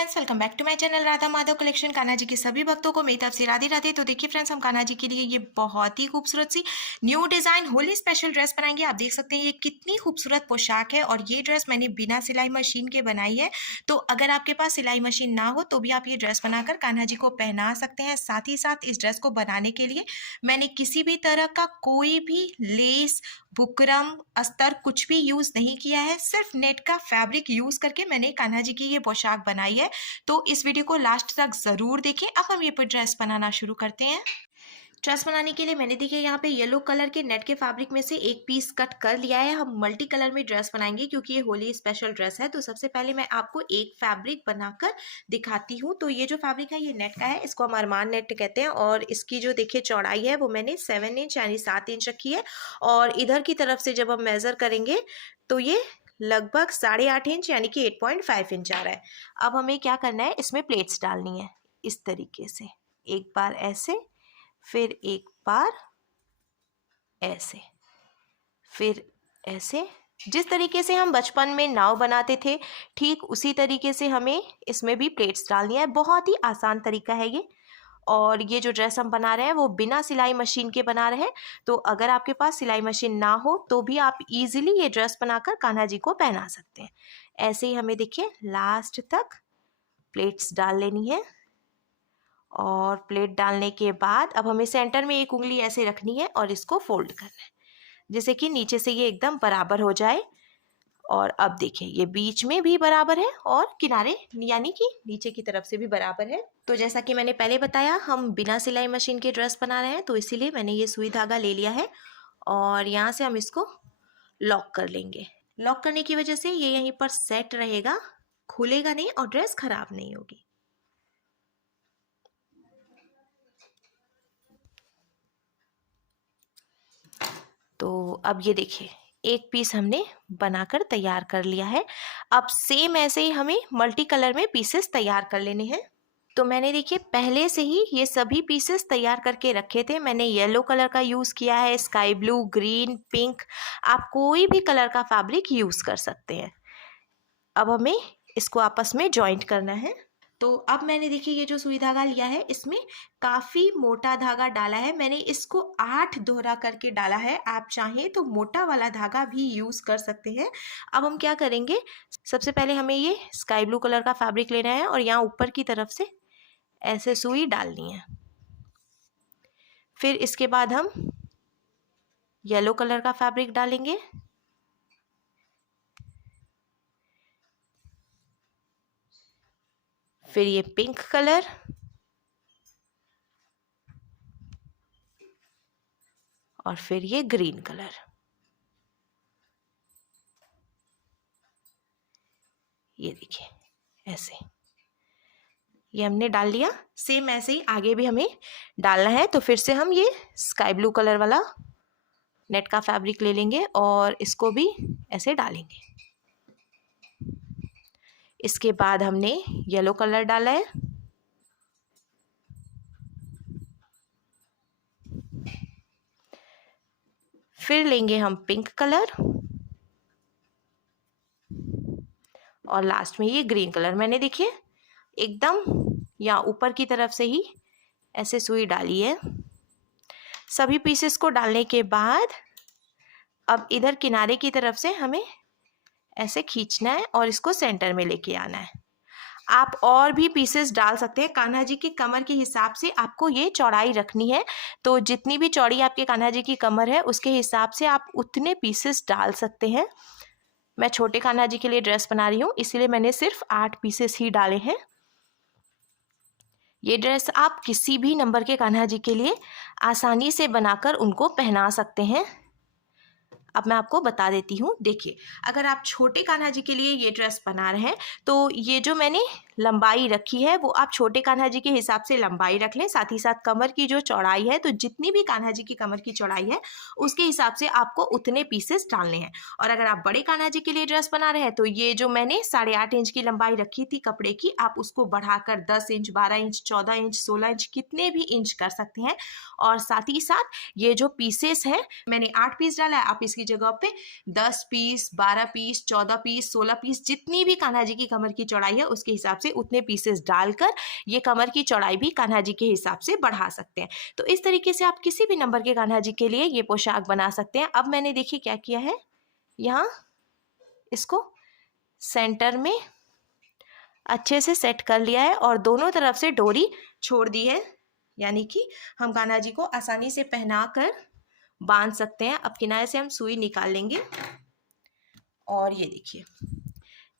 Friends, welcome back to my channel Radha Madhav collection. Kanha ji के सभी भक्तों को मेरी तरफ से राधे राधे। तो देखिए फ्रेंड्स, हम कान्हा जी के लिए ये बहुत ही खूबसूरत सी new design Holi special dress बनाएंगे। आप देख सकते हैं ये कितनी खूबसूरत पोशाक है और ये ड्रेस मैंने बिना सिलाई मशीन के बनाई है। तो अगर आपके पास सिलाई मशीन ना हो तो भी आप ये ड्रेस बनाकर कान्हा जी को पहना सकते हैं। साथ ही साथ इस ड्रेस को बनाने के लिए मैंने किसी भी तरह का कोई भी लेस, बुकरम, अस्तर कुछ भी यूज नहीं किया है। सिर्फ नेट का फैब्रिक यूज करके मैंने कान्हा जी की ये पोशाक बनाई है। तो इस वीडियो को लास्ट तक जरूर देखें। अब हम ये पर ड्रेस बनाना शुरू करते हैं। ड्रेस बनाने के लिए मैंने देखिए यहाँ पे येलो कलर के नेट के फैब्रिक में से एक पीस कट कर लिया है। हम मल्टी कलर में ड्रेस बनाएंगे क्योंकि ये होली स्पेशल ड्रेस है। तो सबसे पहले मैं आपको एक फैब्रिक बनाकर दिखाती हूँ। तो ये जो फैब्रिक है ये नेट का है, इसको हम अरमान नेट कहते हैं और इसकी जो देखिए चौड़ाई है वो मैंने 7 इंच यानी 7 इंच रखी है। और इधर की तरफ से जब हम मेजर करेंगे तो ये लगभग 8.5 इंच यानी कि 8.5 इंच आ रहा है। अब हमें क्या करना है, इसमें प्लेट्स डालनी है इस तरीके से, एक बार ऐसे, फिर एक बार ऐसे, फिर ऐसे। जिस तरीके से हम बचपन में नाव बनाते थे ठीक उसी तरीके से हमें इसमें भी प्लेट्स डालनी है। बहुत ही आसान तरीका है ये। और ये जो ड्रेस हम बना रहे हैं वो बिना सिलाई मशीन के बना रहे हैं। तो अगर आपके पास सिलाई मशीन ना हो तो भी आप इजीली ये ड्रेस बनाकर कान्हा जी को पहना सकते हैं। ऐसे ही हमें देखिए लास्ट तक प्लेट्स डाल लेनी है। और प्लेट डालने के बाद अब हमें सेंटर में एक उंगली ऐसे रखनी है और इसको फोल्ड करना है जिससे कि नीचे से ये एकदम बराबर हो जाए। और अब देखिए ये बीच में भी बराबर है और किनारे यानी कि नीचे की तरफ से भी बराबर है। तो जैसा कि मैंने पहले बताया हम बिना सिलाई मशीन के ड्रेस बना रहे हैं, तो इसीलिए मैंने ये सुई धागा ले लिया है और यहाँ से हम इसको लॉक कर लेंगे। लॉक करने की वजह से ये यहीं पर सेट रहेगा, खुलेगा नहीं और ड्रेस खराब नहीं होगी। तो अब ये देखिए एक पीस हमने बनाकर तैयार कर लिया है। अब सेम ऐसे ही हमें मल्टी कलर में पीसेस तैयार कर लेने हैं। तो मैंने देखिए पहले से ही ये सभी पीसेस तैयार करके रखे थे। मैंने येलो कलर का यूज़ किया है, स्काई ब्लू, ग्रीन, पिंक, आप कोई भी कलर का फैब्रिक यूज़ कर सकते हैं। अब हमें इसको आपस में जॉइंट करना है। तो अब मैंने देखिए ये जो सुई धागा लिया है इसमें काफ़ी मोटा धागा डाला है। मैंने इसको 8 दोहरा करके डाला है। आप चाहें तो मोटा वाला धागा भी यूज़ कर सकते हैं। अब हम क्या करेंगे, सबसे पहले हमें ये स्काई ब्लू कलर का फैब्रिक लेना है और यहाँ ऊपर की तरफ से ऐसे सुई डालनी है। फिर इसके बाद हम येलो कलर का फैब्रिक डालेंगे, फिर ये पिंक कलर, और फिर ये ग्रीन कलर। ये देखिए ऐसे ये हमने डाल लिया। सेम ऐसे ही आगे भी हमें डालना है। तो फिर से हम ये स्काई ब्लू कलर वाला नेट का फैब्रिक ले लेंगे और इसको भी ऐसे डालेंगे। इसके बाद हमने येलो कलर डाला है, फिर लेंगे हम पिंक कलर और लास्ट में ये ग्रीन कलर। मैंने देखिए एकदम यहाँ ऊपर की तरफ से ही ऐसे सुई डाली है। सभी पीसेस को डालने के बाद अब इधर किनारे की तरफ से हमें ऐसे खींचना है और इसको सेंटर में लेके आना है। आप और भी पीसेस डाल सकते हैं। कान्हा जी की कमर के हिसाब से आपको ये चौड़ाई रखनी है। तो जितनी भी चौड़ी आपके कान्हा जी की कमर है उसके हिसाब से आप उतने पीसेस डाल सकते हैं। मैं छोटे कान्हा जी के लिए ड्रेस बना रही हूँ इसीलिए मैंने सिर्फ 8 पीसेस ही डाले हैं। ये ड्रेस आप किसी भी नंबर के कान्हा जी के लिए आसानी से बनाकर उनको पहना सकते हैं। अब मैं आपको बता देती हूँ। देखिए अगर आप छोटे कान्हा जी के लिए ये ड्रेस बना रहे हैं तो ये जो मैंने लंबाई रखी है वो आप छोटे कान्हा जी के हिसाब से लंबाई रख लें। साथ ही साथ कमर की जो चौड़ाई है, तो जितनी भी कान्हा जी की कमर की चौड़ाई है उसके हिसाब से आपको उतने पीसेस डालने हैं। और अगर आप बड़े कान्हा जी के लिए ड्रेस बना रहे हैं तो ये जो मैंने 8.5 इंच की लंबाई रखी थी कपड़े की, आप उसको बढ़ाकर 10 इंच, 12 इंच, 14 इंच, 16 इंच कितने भी इंच कर सकते हैं। और साथ ही साथ ये जो पीसेस है मैंने 8 पीस डाला है, आप इसकी जगह पे 10 पीस, 12 पीस, 14 पीस, 16 पीस, जितनी भी कान्हा जी की कमर की चौड़ाई है उसके हिसाब से से उतने पीसेस डालकर ये कमर की चौड़ाई भी कान्हा जी के हिसाब से बढ़ा सकते हैं। तो इस तरीके से आप किसी भी नंबर के कान्हा जी के लिए ये पोशाक बना सकते हैं। अब मैंने देखिए क्या किया है, यहाँ इसको सेंटर में अच्छे से सेट कर लिया है और दोनों तरफ से डोरी छोड़ दी है, यानी कि हम कान्हा जी को आसानी से पहना कर बांध सकते हैं। अब किनारे से हम सुई निकाल लेंगे और ये देखिए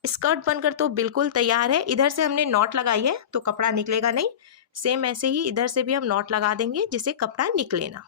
स्कर्ट बनकर तो बिल्कुल तैयार है। इधर से हमने नॉट लगाई है तो कपड़ा निकलेगा नहीं, सेम ऐसे ही इधर से भी हम नॉट लगा देंगे जिससे कपड़ा निकले ना।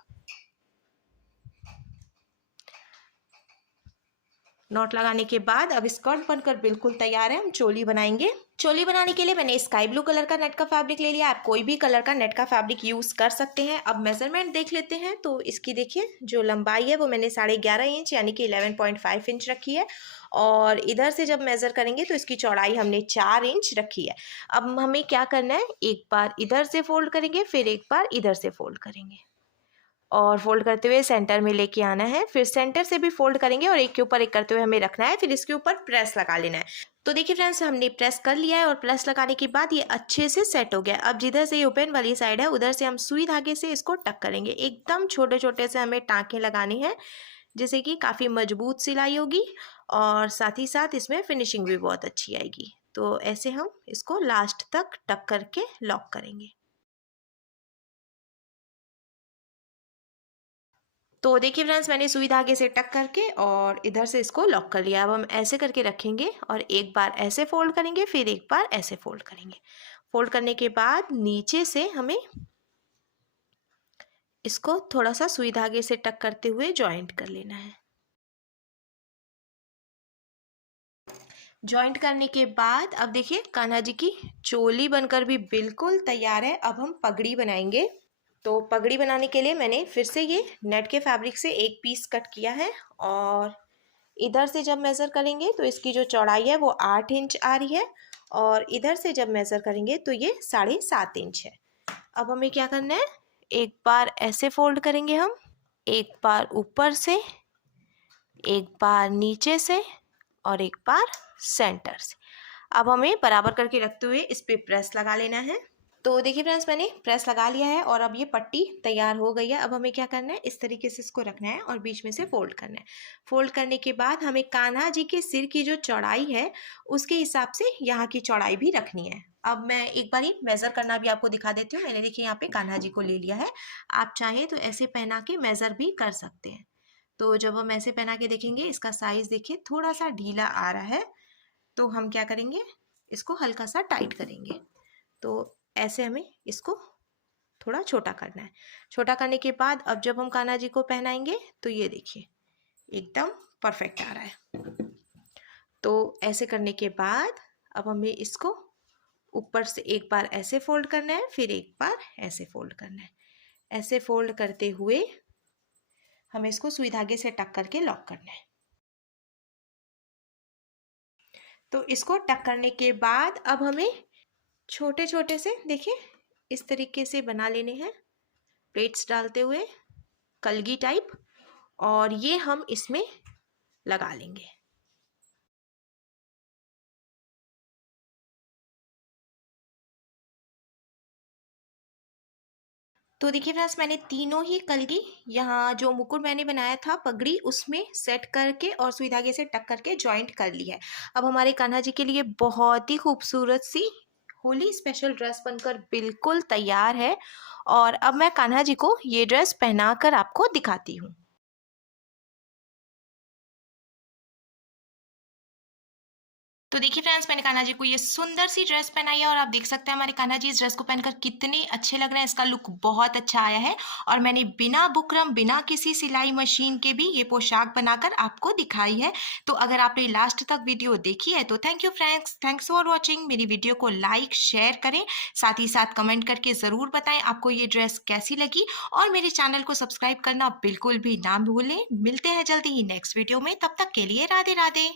नॉट लगाने के बाद अब स्कर्ट बनकर बिल्कुल तैयार है। हम चोली बनाएंगे। चोली बनाने के लिए मैंने स्काई ब्लू कलर का नेट का फैब्रिक ले लिया। आप कोई भी कलर का नेट का फैब्रिक यूज़ कर सकते हैं। अब मेजरमेंट देख लेते हैं। तो इसकी देखिए जो लंबाई है वो मैंने 11.5 इंच यानी कि 11.5 इंच रखी है और इधर से जब मेज़र करेंगे तो इसकी चौड़ाई हमने 4 इंच रखी है। अब हमें क्या करना है, एक बार इधर से फोल्ड करेंगे, फिर एक बार इधर से फोल्ड करेंगे और फोल्ड करते हुए सेंटर में लेके आना है, फिर सेंटर से भी फोल्ड करेंगे और एक के ऊपर एक करते हुए हमें रखना है, फिर इसके ऊपर प्रेस लगा लेना है। तो देखिए फ्रेंड्स हमने प्रेस कर लिया है और प्रेस लगाने के बाद ये अच्छे से सेट हो गया। अब जिधर से ये ओपन वाली साइड है उधर से हम सुई धागे से इसको टक करेंगे। एकदम छोटे छोटे से हमें टाँके लगाने हैं जिससे कि काफ़ी मजबूत सिलाई होगी और साथ ही साथ इसमें फिनिशिंग भी बहुत अच्छी आएगी। तो ऐसे हम इसको लास्ट तक टक करके लॉक करेंगे। तो देखिए फ्रेंड्स मैंने सुई धागे से टक करके और इधर से इसको लॉक कर लिया। अब हम ऐसे करके रखेंगे और एक बार ऐसे फोल्ड करेंगे, फिर एक बार ऐसे फोल्ड करेंगे। फोल्ड करने के बाद नीचे से हमें इसको थोड़ा सा सुई धागे से टक करते हुए जॉइंट कर लेना है। जॉइंट करने के बाद अब देखिए कान्हा जी की चोली बनकर भी बिल्कुल तैयार है। अब हम पगड़ी बनाएंगे। तो पगड़ी बनाने के लिए मैंने फिर से ये नेट के फैब्रिक से एक पीस कट किया है और इधर से जब मेज़र करेंगे तो इसकी जो चौड़ाई है वो 8 इंच आ रही है और इधर से जब मेज़र करेंगे तो ये 7.5 इंच है। अब हमें क्या करना है, एक बार ऐसे फोल्ड करेंगे हम, एक बार ऊपर से, एक बार नीचे से और एक बार सेंटर से। अब हमें बराबर करके रखते हुए इस पर प्रेस लगा लेना है। तो देखिए फ्रेंड्स मैंने प्रेस लगा लिया है और अब ये पट्टी तैयार हो गई है। अब हमें क्या करना है, इस तरीके से इसको रखना है और बीच में से फोल्ड करना है। फोल्ड करने के बाद हमें कान्हा जी के सिर की जो चौड़ाई है उसके हिसाब से यहाँ की चौड़ाई भी रखनी है। अब मैं एक बार ही मेज़र करना भी आपको दिखा देती हूँ। मैंने देखिए यहाँ पे कान्हा जी को ले लिया है। आप चाहें तो ऐसे पहना के मेज़र भी कर सकते हैं। तो जब हम ऐसे पहना के देखेंगे इसका साइज़ देखिए थोड़ा सा ढीला आ रहा है, तो हम क्या करेंगे, इसको हल्का सा टाइट करेंगे। तो ऐसे हमें इसको थोड़ा छोटा करना है। छोटा करने के बाद अब जब हम कान्हा जी को पहनाएंगे तो ये देखिए एकदम परफेक्ट आ रहा है। तो ऐसे करने के बाद अब हमें इसको ऊपर से एक बार ऐसे फोल्ड करना है, फिर एक बार ऐसे फोल्ड करना है। ऐसे फोल्ड करते हुए हमें इसको सुई धागे से टक करके लॉक करना है। तो इसको टक करने के बाद अब हमें छोटे छोटे से देखिए इस तरीके से बना लेने हैं, प्लेट्स डालते हुए कलगी टाइप, और ये हम इसमें लगा लेंगे। तो देखिए फ्रेंड्स मैंने तीनों ही कलगी यहाँ जो मुकुट मैंने बनाया था पगड़ी उसमें सेट करके और सुई धागे से टक करके जॉइंट कर ली है। अब हमारे कान्हा जी के लिए बहुत ही खूबसूरत सी होली स्पेशल ड्रेस बनकर बिल्कुल तैयार है और अब मैं कान्हा जी को ये ड्रेस पहना कर आपको दिखाती हूँ। तो देखिए फ्रेंड्स मैंने कान्हा जी को ये सुंदर सी ड्रेस पहनाई है और आप देख सकते हैं हमारे कान्हा जी इस ड्रेस को पहनकर कितने अच्छे लग रहे हैं। इसका लुक बहुत अच्छा आया है और मैंने बिना बुकरम बिना किसी सिलाई मशीन के भी ये पोशाक बनाकर आपको दिखाई है। तो अगर आपने लास्ट तक वीडियो देखी है तो thank you friends, thanks for watching. मेरी वीडियो को लाइक शेयर करें, साथ ही साथ कमेंट करके ज़रूर बताएं आपको ये ड्रेस कैसी लगी और मेरे चैनल को सब्सक्राइब करना बिल्कुल भी ना भूलें। मिलते हैं जल्दी ही नेक्स्ट वीडियो में, तब तक के लिए राधे राधे।